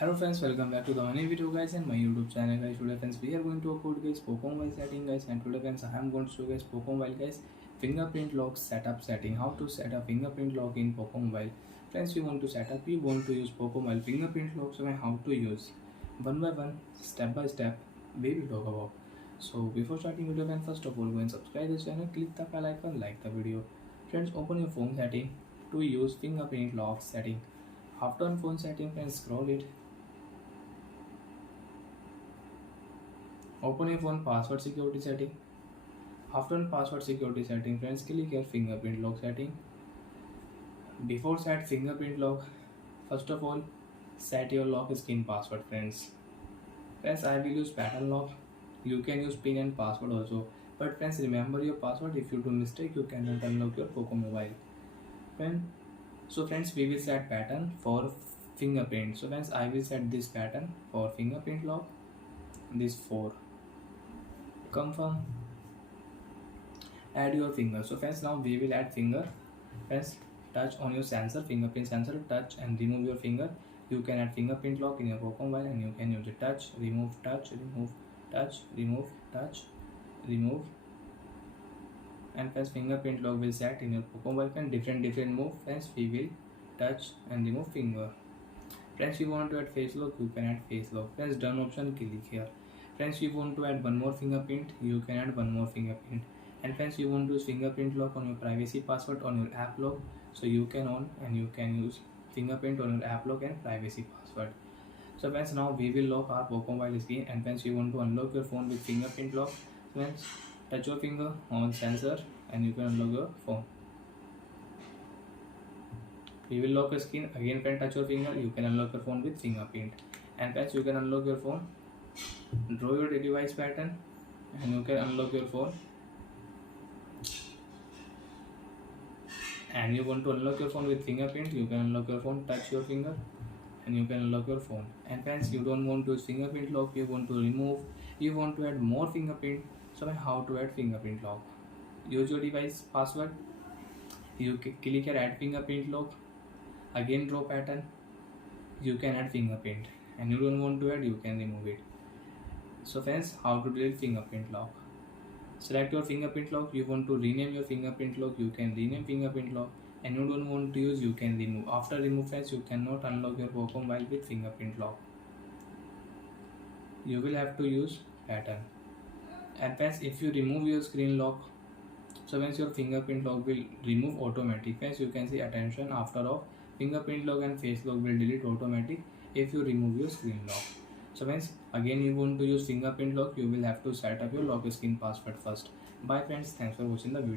Hello friends, welcome back to the new video guys and my YouTube channel guys. Today friends we are going to upload guys Poco mobile setting guys, and today friends I am going to show guys Poco mobile guys fingerprint lock setup setting. How to set a fingerprint lock in Poco mobile. Friends, we want to set up, we want to use Poco mobile fingerprint lock, so how to use one by one, step by step we will talk about. So before starting video friends, first of all go and subscribe this channel, click the bell icon, like the video. Friends, open your phone setting to use fingerprint lock setting. After on phone setting friends, scroll it. Open your phone password security setting. After on password security setting friends, click your fingerprint lock setting. Before set fingerprint lock, first of all set your lock screen password friends. Friends, I will use pattern lock. You can use pin and password also, but friends remember your password. If you do mistake you cannot unlock your Poco mobile. Friends, we will set pattern for fingerprint. So friends, I will set this pattern for fingerprint lock. This 4. Confirm. Add your finger. So friends, now we will add finger. Friends, touch on your sensor, fingerprint sensor, touch and remove your finger. You can add fingerprint lock in your Poco mobile and you can use it. Touch, remove, touch, remove, touch, remove, touch, remove. And friends, fingerprint lock will set in your Poco mobile. And different move. Friends, we will touch and remove finger. Friends, you want to add face lock, you can add face lock. Friends, done option, click here. Friends, you want to add one more fingerprint, you can add one more fingerprint. And friends, you want to use fingerprint lock on your privacy password on your app lock, so you can on and you can use fingerprint on your app lock and privacy password. So friends, now we will lock our Poco mobile screen. And friends, you want to unlock your phone with fingerprint lock. Friends, touch your finger on sensor and you can unlock your phone. We will lock your screen. Again friend, touch your finger, you can unlock your phone with fingerprint. And friends, you can unlock your phone. Draw your device pattern and you can unlock your phone. And you want to unlock your phone with fingerprint, you can unlock your phone, touch your finger and you can unlock your phone. And friends, you don't want to use fingerprint lock, you want to remove, you want to add more fingerprint. So how to add fingerprint lock? Use your device password, you click here add fingerprint lock. Again draw pattern, you can add fingerprint, and you don't want to add, you can remove it. So friends, how to delete fingerprint lock? Select your fingerprint lock. You want to rename your fingerprint lock, you can rename fingerprint lock. And you don't want to use, you can remove. After remove friends, you cannot unlock your Poco mobile with fingerprint lock. You will have to use pattern. And friends, if you remove your screen lock, so once your fingerprint lock will remove automatic. Friends, you can see attention after off, fingerprint lock and face lock will delete automatic if you remove your screen lock. So friends, again you want to use fingerprint lock, you will have to set up your lock screen password first. Bye friends, thanks for watching the video.